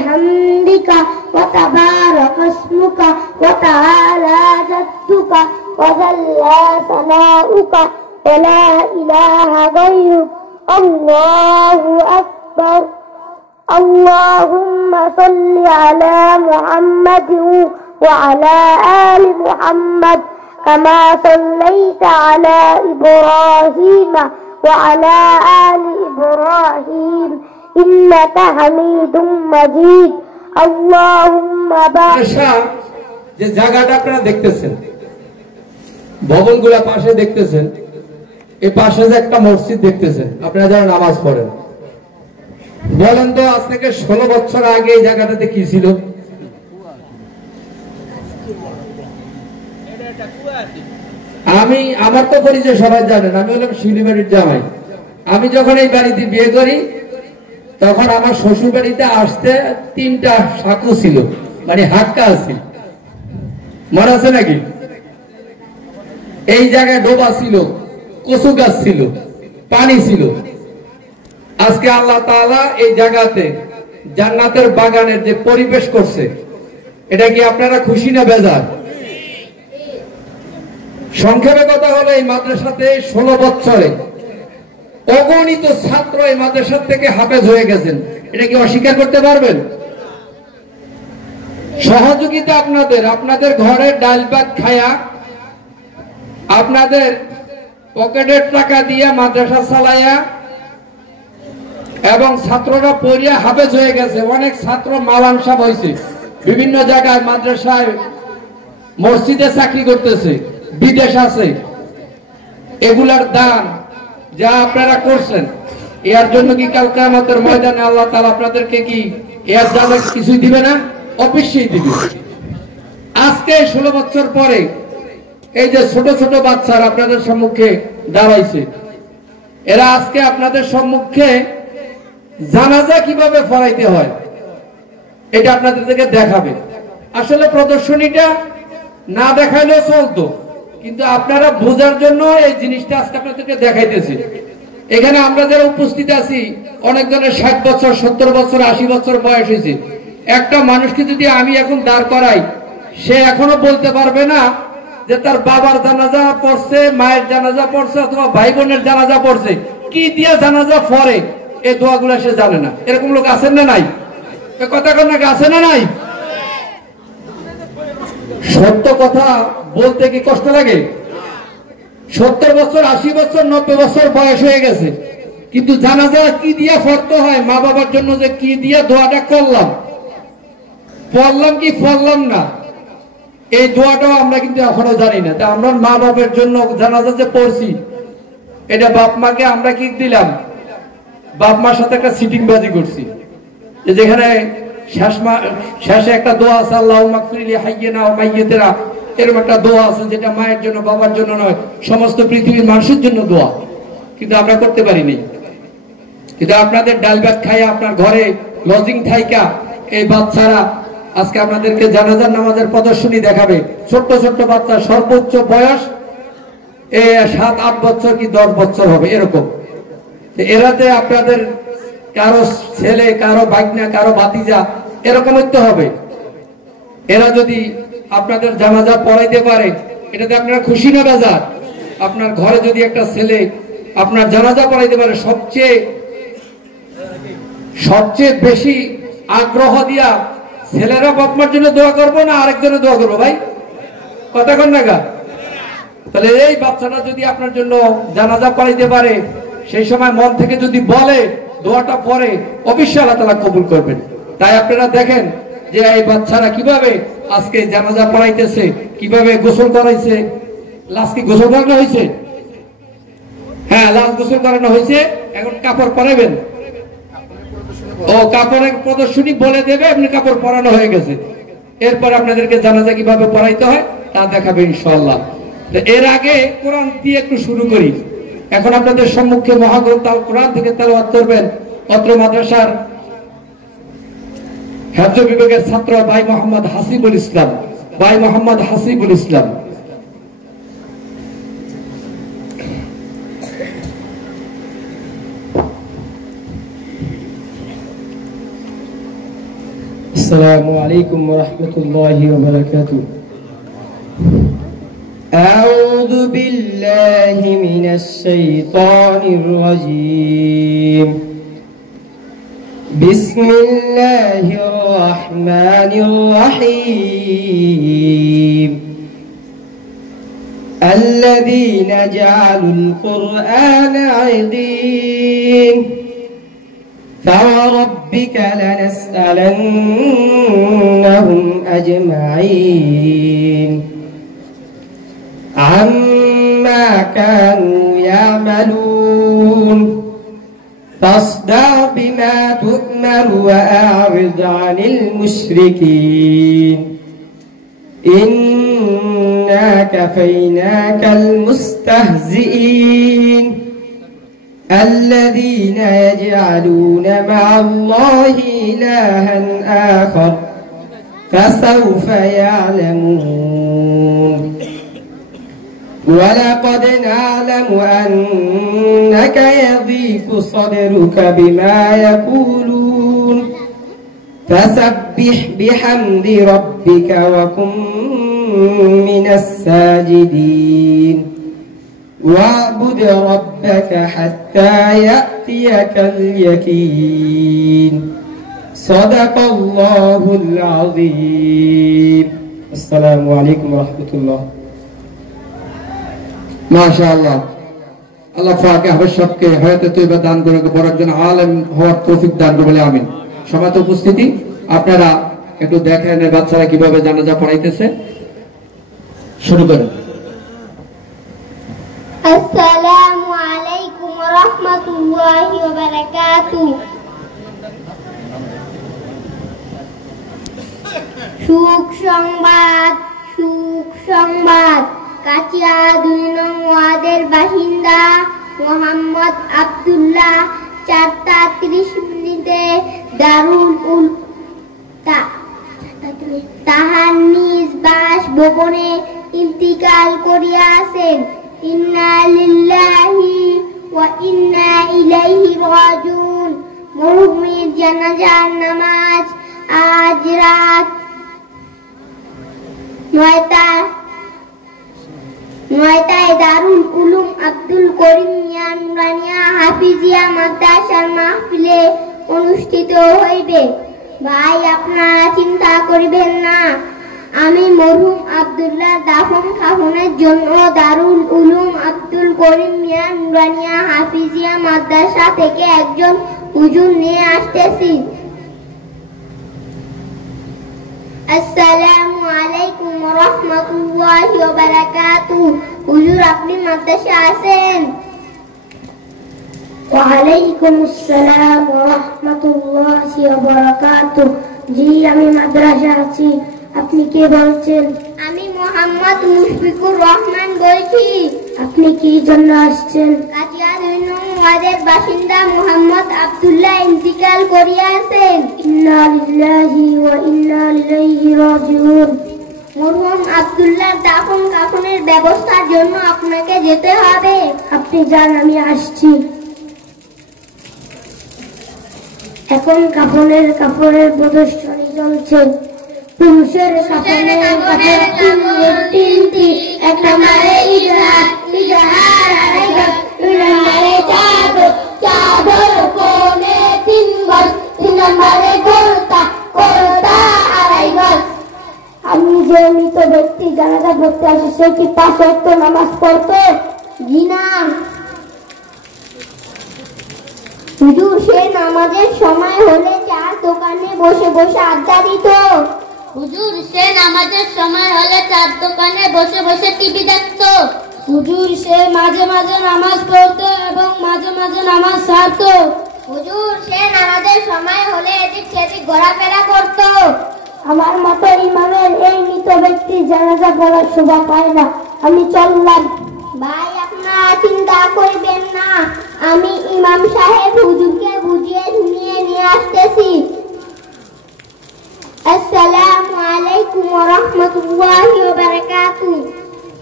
وبحمدك وتبارك اسمك وتعالى جدك وجل ثناؤك ولا إله غيرك الله أكبر اللهم صل على محمد وعلى آل محمد كما صليت على إبراهيم وعلى آل إبراهيم إنك حميد مجيد اللهم بارك যে জায়গাটা আপনারা দেখতেছেন ভবনগুলো পাশে দেখতেছেন এই পাশে যে একটা মসজিদ দেখতেছেন আপনারা যারা নামাজ পড়েন বলেন তো আজ থেকে 16 বছর আগে এই জায়গাটাতে কি ছিল আমি আমার তো পরিচয় সবাই জানেন আমি হলাম শিলিবাড়ির জামাই আমি যখন এই বাড়িতে বিয়ে করি তখন আমার শ্বশুর বাড়িতে আসতে 3টা সাঁকু ছিল মানে হাক্কা ছিল মনে আছে নাকি এই জায়গায় ডোবা ছিল কচু গাছ ছিল পানি ছিল আজকে আল্লাহ তাআলা এই জায়গাতে জান্নাতের বাগানের যে পরিবেশ করছে এটা কি আপনারা খুশি না বেজার সংক্ষেপে কথা হলো এই মাদ্রাসাতে 16 বছরে অগণিত ছাত্র এই মাদ্রাসা থেকে হাফেজ হয়ে গেছেন এটা কি অস্বীকার করতে পারবেন সহযোগিতা আপনাদের ঘরের ডাল ভাত খায়া আপনাদের পকেটের টাকা দিয়ে মাদ্রাসা চালায়া এবং ছাত্ররা পড়িয়া হাফেজ হয়ে গেছে অনেক ছাত্র মাওলান সাহেব হয়েছে বিভিন্ন জায়গায় মাদ্রাসায় মসজিদে চাকরি করতেছে বিদেশ আছে এগুলার দান যা আপনারা করছেন এর জন্য কি কাল কিয়ামতের ময়দানে আল্লাহ তাআলা আপনাদেরকে কি এর জাযা কিছুই দিবে না অবশ্যই দিবে আজকে 16 বছর পরে এই যে ছোট ছোট বাচ্চারা আপনাদের সম্মুখে দাঁড়াইছে এরা আজকে আপনাদের সম্মুখে জানাজা কিভাবে পড়াইতে হয় এটা আপনাদেরকে দেখাবে আসলে প্রদর্শনীটা না দেখাইলেও চলতো কিন্তু আপনারা বোঝার জন্য এই জিনিসটা আজকে আপনাদেরকে দেখাইতেছি এখানে আমরা যারা উপস্থিত আছি অনেকজনের 60 বছর 70 বছর 80 বছর বয়স হয়েছে একটা মানুষকে যদি আমি এখন দাঁড় করাই সে এখনো বলতে পারবে না যে তার বাবার জানাজা পড়ছে মায়ের জানাজা পড়ছে অথবা ভাই বোনের জানাজা পড়ছে কি দিয়ে জানাজা পড়ে এই দোয়াগুলো সে জানে না এরকম লোক আছেন না নাই এ কথা কোন নাকি আছে না নাই সত্য কথা বলতে কি কষ্ট লাগে 70 বছর 80 বছর 90 বছর বয়স হয়ে গেছে কিন্তু জানাজা কি দিয়া পড়তে হয় মা বাবার জন্য যে কি দিয়া দোয়াটা করলাম পড়লাম কি পড়লাম না এই দোয়াটাও আমরা কিন্তু এখনো জানি না তা আমরা মা বাবার জন্য জানাজা যে পড়ছি এটা বাপ মাকে আমরা কি দিলাম বাপ মার সাথে একটা সিটিং বাজি করছি যেখানে শেষে একটা দোয়া আছে আল্লাহুম্মা গফিরলি হাইয়িনা ওয়া মাইয়িতিনা এরকম একটা দোয়া আছে যেটা মায়ের জন্য বাবার জন্য নয় সমস্ত পৃথিবীর মানুষের জন্য দোয়া কিন্তু আমরা করতে পারিনি কিন্তু আপনাদের ডাল ভাত খাইয়া আপনার ঘরে লজিং থাইকা এই বাচ্চারা আজকে আপনাদেরকে জানাজার নামাজের প্রদর্শনী দেখাবে ছোট্ট ছোট্ট বাচ্চা সর্বোচ্চ বয়স 7-8 বছর কি 10 বছর হবে এরকম এরাতে আপনাদের কারো ছেলে কারো ভাগ্না কারো ভাতিজা এরকম হইতে হবে এরা যদি আপনাদের জানাজা পড়াইতে পারে এটাতে আপনারা খুশি না বেজার আপনার ঘরে যদি একটা ছেলে আপনার জানাজা পড়াইতে পারে সবচেয়ে বেশি আগ্রহ দিয়া ছেলেরা বাপ মার জন্য দোয়া করবো না আরেকজনের দোয়া করবো ভাই কথা কন না গা তাহলে এই বাচ্চাটা যদি আপনার জন্য জানাজা পড়াইতে পারে সেই সময় মন থেকে যদি বলে দোয়াটা পড়ে অবশ্যই আল্লাহ তাআলা কবুল করবেন তাই আপনারা দেখেন যে এই বাচ্চারা কিভাবে আজকে জানাজা পড়াইতেছে কিভাবে গোসল করাইছে লাশ কি গোসল করানো হয়েছে হ্যাঁ লাশ গোসল করানো হয়েছে এখন কাপড় পরাবেন ও কাপড়ের প্রদর্শনী বলে দেবে আপনি কাপড় পরানো হয়ে গেছে এরপর আপনাদেরকে জানাজা কিভাবে পড়াইতে হয় তা দেখাবে ইনশাআল্লাহ এর আগে কোরআন দিয়ে একটু শুরু করি এখন আপনাদের সম্মুখে মহাগ্রন্থ আল কোরআন থেকে তেলাওয়াত করবেন অত্র মাদ্রাসার হেফজ বিভাগের ছাত্র ভাই মোহাম্মদ হাসিবুল ইসলাম السلام عليكم ورحمة الله وبركاته. أعوذ بالله من الشيطان الرجيم. بسم الله الرحمن الرحيم. الذين جعلوا القرآن عضين فوربك لنسألنهم أجمعين عما كانوا يعملون فاصدع بما تؤمر وأعرض عن المشركين إنا كفيناك المستهزئين الذين يجعلون مع الله إلها آخر فسوف يعلمون ولقد نعلم أنك يضيق صدرك بما يقولون فسبح بحمد ربك وكن من الساجدين واعبد ربك حتى يأتيك اليقين صدق الله العظيم. السلام عليكم ورحمة الله. মাশাআল্লাহ, আল্লাহ পাক আমাদের সবকে হায়াতে তৈয়বা দান করে বড় একজন আলেম হওয়ার তৌফিক দান করে বলে আমিন। সম্মানিত উপস্থিতি, আপনারা একটু দেখেন বাচ্চারা কিভাবে জানাজা পড়াইতেছে। শুরু করেন। আসসালামু আলাইকুম ওয়া রাহমাতুল্লাহি ওয়া বারাকাতুহু। সুখ সংবাদ কাচিয়া 2 নং ওয়ার্ডের বাসিন্দা মোহাম্মদ আব্দুল্লাহ 4টা 30 মিনিটে দারুল তাহার নিজ বাসভবনে ইন্তিকাল করিয়াছেন। ইন্না লিল্লাহি ওয়া ইন্না ইলাইহি রাজিউন। মরহুমের জানাজার নামাজ আজ রাত 9টায় দারুল উলুম আব্দুল করিম মিয়া নুরানিয়া হাফিজিয়া মাদ্রাসার মাহফিলে অনুষ্ঠিত হইবে। ভাই, আপনারা চিন্তা করিবেন না, আমি মরহুম আব্দুল্লাহ দাফন কাফনের জন্য দারুল উলুম আব্দুল করিম মিয়া নুরানিয়া হাফিজিয়া মাদ্রাসা থেকে একজন হুজুর নিয়ে আসতেছি। আসসালামু আলাইকুম ওয়া রাহমাতুল্লাহি ওয়া বারাকাতুহু। হুজুর, আপনি মাদ্রাসা আছেন? ওয়া আলাইকুম আসসালাম ওয়া রাহমাতুল্লাহি ওয়া বারাকাতুহু। জি, আমি মাদ্রাসা আছি। আপনি কে বলছেন? আমি মোহাম্মদ মুশফিকুর রহমান বলছি। আপনি কি জন্য আসছেন? কাচিয়া 2 নং ওয়ার্ডের বাসিন্দা মোহাম্মদ আব্দুল্লাহ ইন্তিকাল করিয়াছেন। ইন্না লিল্লাহি ওয়া ইন্না ইলাইহি রাজিউন। মরহুম আব্দুল্লাহ দাফন কাফনের ব্যবস্থার জন্য আপনাকে যেতে হবে। আপনি যান, আমি আসছি। এখন কাফনের প্রদর্শনী চলছে। পুরুষের কাফনের তিনটি, 1 নম্বরে ইজহার, 2 নম্বরে চাদর কোনে 3 গজ, 3 নম্বরে কুর্তা 2.5 গজ। আমি যে মৃত ব্যক্তি জানাজা পড়তে আসি, সে কি 5 ওয়াক্ত নামাজ পড়তো? জি না। হুজুর, সে নামাজের সময় হলে চার দোকানে বসে বসে আড্ডা দিত। হুজুর, সে নামাজের সময় হলে চার দোকানে বসে বসে টিভি দেখতো। হুজুর, সে মাঝে মাঝে নামাজ পড়তো এবং মাঝে মাঝে নামাজ ছাড়তো। হুজুর, সে নামাজের সময় হলে এদিক সেদিক ঘোরাফেরা করতো। আমার মতো ইমামের এই মৃত ব্যক্তি জানাজা পড়ার শোভা পায় না, আমি চললাম। ভাই, আপনারা চিন্তা করবেন না, আমি ইমাম সাহেব হুজুরকে বুঝিয়ে শুনিয়ে নিয়ে আসতেছি। আসসালামু আলাইকুম ওয়া রাহমাতুল্লাহি ওয়া বারাকাতুহু।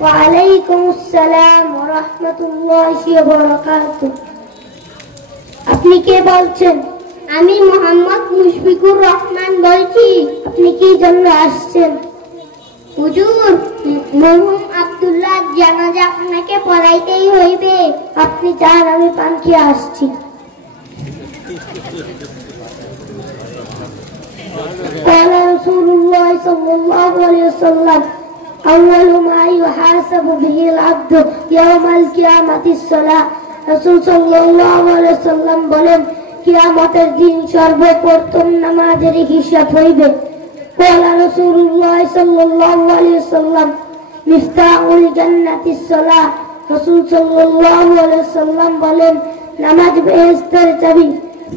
ওয়া আলাইকুম আসসালাম ওয়া রাহমাতুল্লাহি ওয়া বারাকাতুহু। আপনি কে বলছেন? আমি মোহাম্মদ মুশফিকুর রহমান বলছি। আপনি কি জন্য আসছেন? হুজুর, মরহুম আব্দুল্লাহ জানাজা আপনাকে পড়াইতেই হইবে। আপনি চান আমি পান্থি আসছি। قال رسول الله صلى الله عليه وسلم أول ما يحاسب به العبد يوم القيامة الصلاة। রাসূল সাল্লাল্লাহু আলাইহি ওয়াসাল্লাম বলেন, কিয়ামতের দিন সর্বপ্রথম নামাজের হিসাব হইবে। قال رسول الله صلى الله عليه وسلم مفتاح الجنة الصلاة। রাসূল সাল্লাল্লাহু আলাইহি ওয়াসাল্লাম বলেন, নামাজ বেহেশতের চাবি।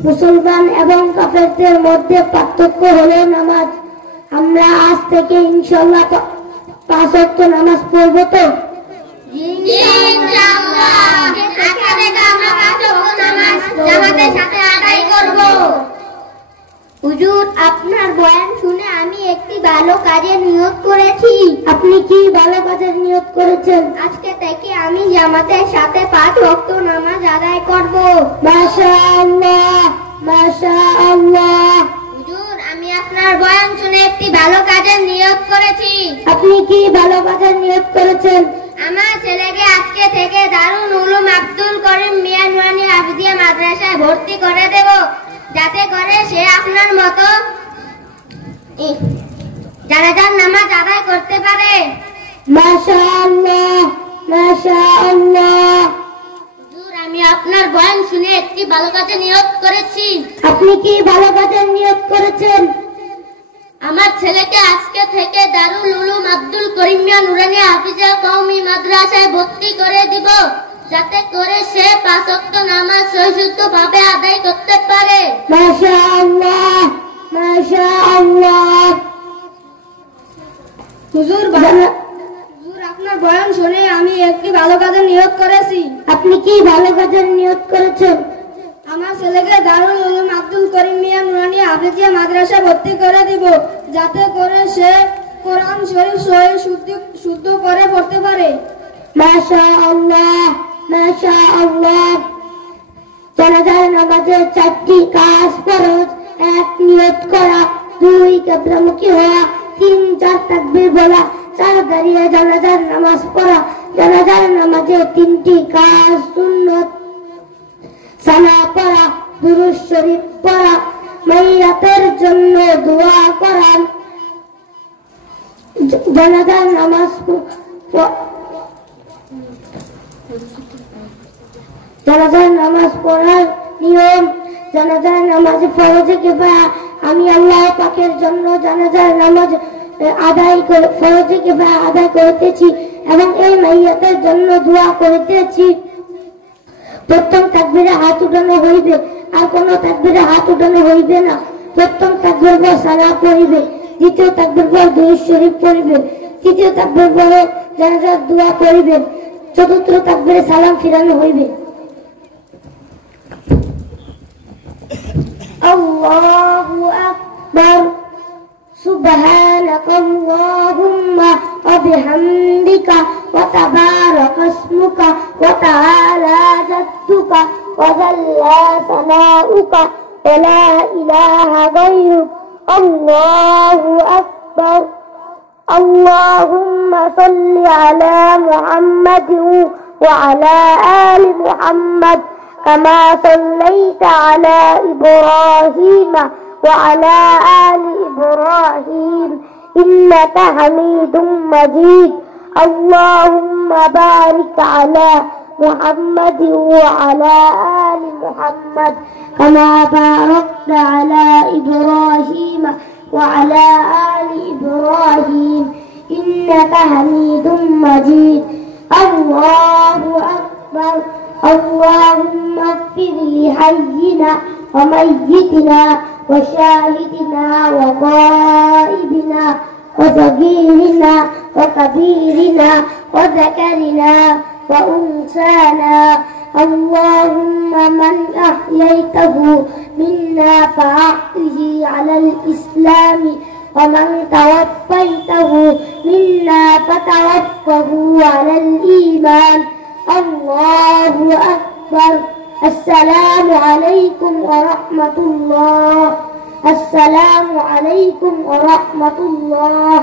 মুসলমান এবং কাফেরদের মধ্যে পার্থক্য হলো নামাজ। আমরা আজ থেকে ইনশাআল্লাহ 5 ওয়াক্ত নামাজ পড়ব তো? ইনশাআল্লাহ। আজকে থেকে আমরা 5 ওয়াক্ত নামাজ জামাতের সাথে আদায় করব। হুজুর, আপনার বয়ান শুনে আমি একটি ভালো কাজের নিয়ত করেছি। আপনি কি ভালো কাজের নিয়ত করেছেন? আজকে থেকে আমি জামাতের সাথে 5 ওয়াক্ত নামাজ আদায় করব। মাশাআল্লাহ, মাশাআল্লাহ। হুজুর, আমি আপনার বয়ান শুনে একটি ভালো কাজের নিয়ত করেছি। আপনি কি ভালো কাজের নিয়ত করেছেন? আমার ছেলেকে আজকে থেকে দারুল উলুম আব্দুল করিম মিয়া নুরানী হাফিজিয়া মাদ্রাসায় ভর্তি করে দেব, যাতে করে সে আপনার মতো জানাজার নামাজ আদায় করতে পারে। মাশাআল্লাহ, মাশাআল্লাহ। হুজুর, আমি আপনার বয়ান শুনে একটি ভালো কাজে নিয়ত করেছি। আপনি কি ভালো কাজের নিয়ত করেছেন? আমার ছেলেকে আজকে থেকে দারুল উলুম আব্দুল করিম মিয়া নুরানী হাফিজিয়া কওমি মাদ্রাসায় ভর্তি করে দিব, যাতে করে সে 5 ওয়াক্ত নামাজ সহিষ্ণুভাবে আদায় করতে পারে। মাশাআল্লাহ, মাশাআল্লাহ। হুজুর, আপনার বয়ান শুনে আমি একটি ভালো কাজের নিয়ত করেছি। আপনি কি ভালো কাজের নিয়ত করেছেন? আমার ছেলেকে দারুল উলুম আব্দুল করিম মিয়া নুরানী হাফিজিয়া মাদ্রাসায় ভর্তি করে দিব, যাতে করে সে কোরআন শরীফ সহি শুদ্ধ করে পড়তে পারে। মাশাআল্লাহ, মাশাআল্লাহ। জানাজার নামাজের 4টি কাজ ফরজ। 1 নিয়ত করা, 2 কিবলামুখী হওয়া, 3 4 তাকবীর বলা, 4 দাঁড়িয়ে জানাজার নামাজ পড়া। জানাজার নামাজে 3টি কাজ সুন্নত: সালাত পড়া, দুরূদ শরীফ পড়া, মাইয়াতের জন্য দোয়া করা। জানাজার নামাজ জানাজার নামাজ পড়ার নিয়ম: জানাজার নামাজ ফরজে কিফায়া। আমি আল্লাহ পাকের জন্য জানাজার নামাজ ফরজে কিফায়া আদায় করতেছি এবং এই মাইয়াতের জন্য দোয়া করতেছি। প্রথম তাকবীরে হাত উঠানো হইবে, আর কোন তাকবীরে হাত উঠানো হইবে না। প্রথম তাকবীর পর সালাত পড়িবে, দ্বিতীয় তাকবীর পর দুরূদ শরীফ পড়িবে, তৃতীয় তাকবীর পর জানাজার দোয়া পড়িবে, চতুর্থ তাকবীরে সালাম ফিরানো হইবে। আল্লাহু আকবার। সুবহানাক আল্লাহুম্মা ওয়া বিহামদিকা ওয়া তাবারাকা ইসমুকা ওয়া তাআলা জাদ্দুকা ওয়া জাল্লা সানাউকা ওয়া লা ইলাহা গায়রুক। আল্লাহু আকবার। اللهم صل على محمد وعلى آل محمد كما صليت على إبراهيم وعلى آل إبراهيم إنك حميد مجيد. اللهم بارك على محمد وعلى آل محمد كما باركت على إبراهيم وعلى آل إبراهيم إنك حميد مجيد. الله أكبر. اللهم اغفر لحينا وميتنا وشاهدنا وغائبنا وصغيرنا وكبيرنا وذكرنا وأنثانا. اللهم من أحييته منا فأحيه على الإسلام ومن توفيته منا فتوفه على الإيمان. الله أكبر. السلام عليكم ورحمة الله السلام عليكم ورحمة الله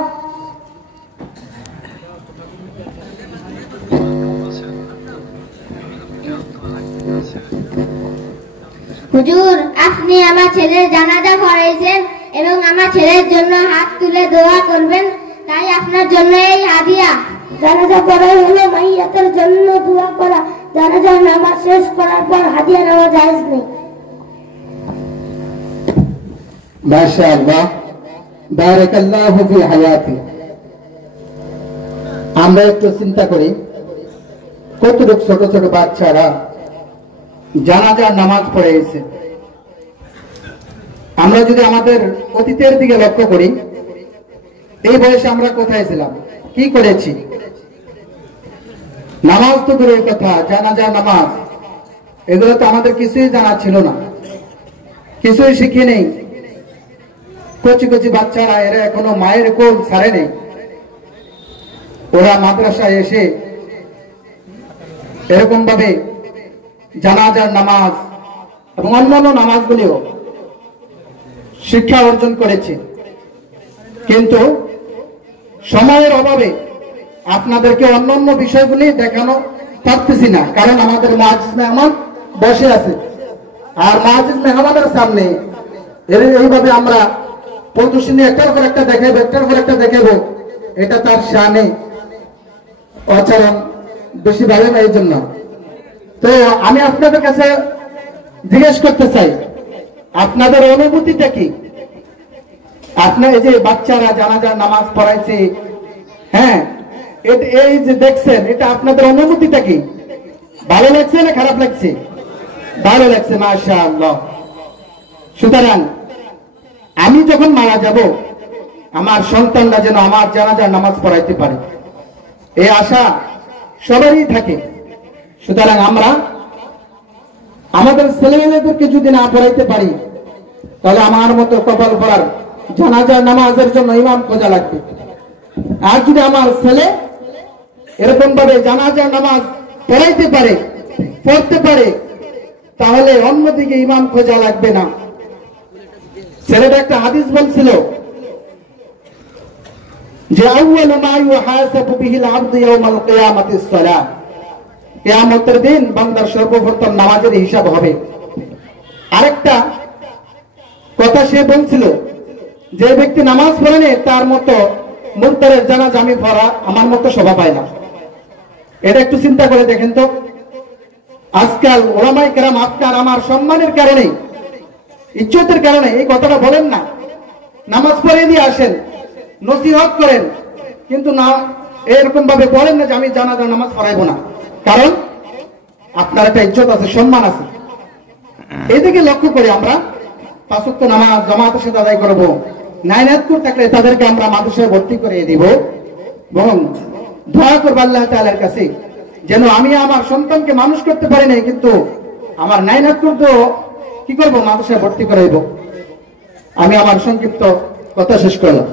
হুজুর, আপনি আমার ছেলের জানাজা পড়াইছেন এবং আমার ছেলের জন্য হাত তুলে দোয়া করবেন, তাই আপনার জন্য এই হাদিয়া। জানাজা পড়াই হলো মাইয়াতের জন্য দোয়া করা। জানাজার নামাজ শেষ করার পর হাদিয়া নেওয়া জায়েজ নেই। মাশাআল্লাহ, বারাকাল্লাহু ফি হায়াতি। আমরা একটু চিন্তা করি, কতটুক ছোট ছোট বাচ্চারা জানাজার নামাজ পড়েছে। আমরা যদি আমাদের অতীতের দিকে লক্ষ্য করি, এই বয়সে আমরা কোথায় ছিলাম, কি করেছি? নামাজ তো দূরের কথা, জানাজার নামাজ এগুলো তো আমাদের কিছুই জানা ছিল না, কিছুই শিখি নেই। কচি কচি বাচ্চারা, এরা এখনো মায়ের কোল ছাড়ে নেই। ওরা মাদ্রাসায় এসে এরকম ভাবে জানাজার নামাজ এবং অন্যান্য নামাজগুলিও শিক্ষা অর্জন করেছে, কিন্তু সময়ের অভাবে আপনাদেরকে অন্যান্য বিষয়গুলি দেখানো পারতেছি না, কারণ আমাদের মুআজ্জিজ মেহমান বসে আছে। আর মুআজ্জিজ মেহমানের সামনে এইভাবে আমরা প্রদর্শনী একটার পর একটা দেখাবো, একটার পর একটা দেখাবো, এটা তার শানে আচরণ বেশি ভালো না। এই জন্য তো আমি আপনাদের কাছে জিজ্ঞেস করতে চাই, আপনাদের অনুভূতিটা কি? আপনার এই যে বাচ্চারা জানাজার নামাজ পড়াইছে, হ্যাঁ, এই যে দেখছেন, এটা আপনাদের অনুভূতিটা কি? ভালো লাগছে না খারাপ লাগছে? ভালো লাগছে, মাশাআল্লাহ। সুতরাং আমি যখন মারা যাব, আমার সন্তানরা যেন আমার জানাজার নামাজ পড়াইতে পারে, এই আশা সবারই থাকে। সুতরাং আমরা আমাদের ছেলেমেয়েদেরকে যদি না পড়াইতে পারি, তাহলে আমার মতো কপাল পড়ার জানাজার নামাজের জন্য ইমাম খোঁজা লাগবে। আর যদি আমার ছেলে এরকম ভাবে জানাজার নামাজ পড়াইতে পারে, পড়তে পারে, তাহলে অন্যদিকে ইমাম খোঁজা লাগবে না। ছেলেটা একটা হাদিস বলছিল যে আউয়ালু মা ইউহাসাবু বিহিল আবদু ইয়াউমাল কিয়ামাতিস সালাত, কিয়ামতের দিন বান্দার সর্বপ্রথম নামাজের হিসাব হবে। আরেকটা কথা সে বলছিল, যে ব্যক্তি নামাজ পড়েনি তার মতো মুনতারের জানাজা আমি পড়া আমার মতো শোভা পায় না। এটা একটু চিন্তা করে দেখেন তো, আজকাল ওলামায়ে কেরাম আপনার আমার সম্মানের কারণে, ইজ্জতের কারণে এই কথাটা বলেন না, নামাজ পড়ে দিয়ে আসেন, নসিহত করেন, কিন্তু না এরকম ভাবে বলেন না যে আমি জানাজা নামাজ পড়াইবো না, কারণ আপনার একটা ইজ্জত আছে, সম্মান আছে। এদিকে লক্ষ্য করে আমরা 5 ওয়াক্ত নামাজ জামাতের সাথে আদায় করবো। নাইনাতপুর থাকলে তাদেরকে আমরা মাদ্রাসায় ভর্তি করে দিব এবং দোয়া করবো আল্লাহ তাআলার কাছে যেন আমি আমার সন্তানকে মানুষ করতে পারি নাই, কিন্তু আমার নাইনাতপুর তো কি করবো, মাদ্রাসায় ভর্তি করে দিব। আমি আমার সংক্ষিপ্ত কথা শেষ করলাম।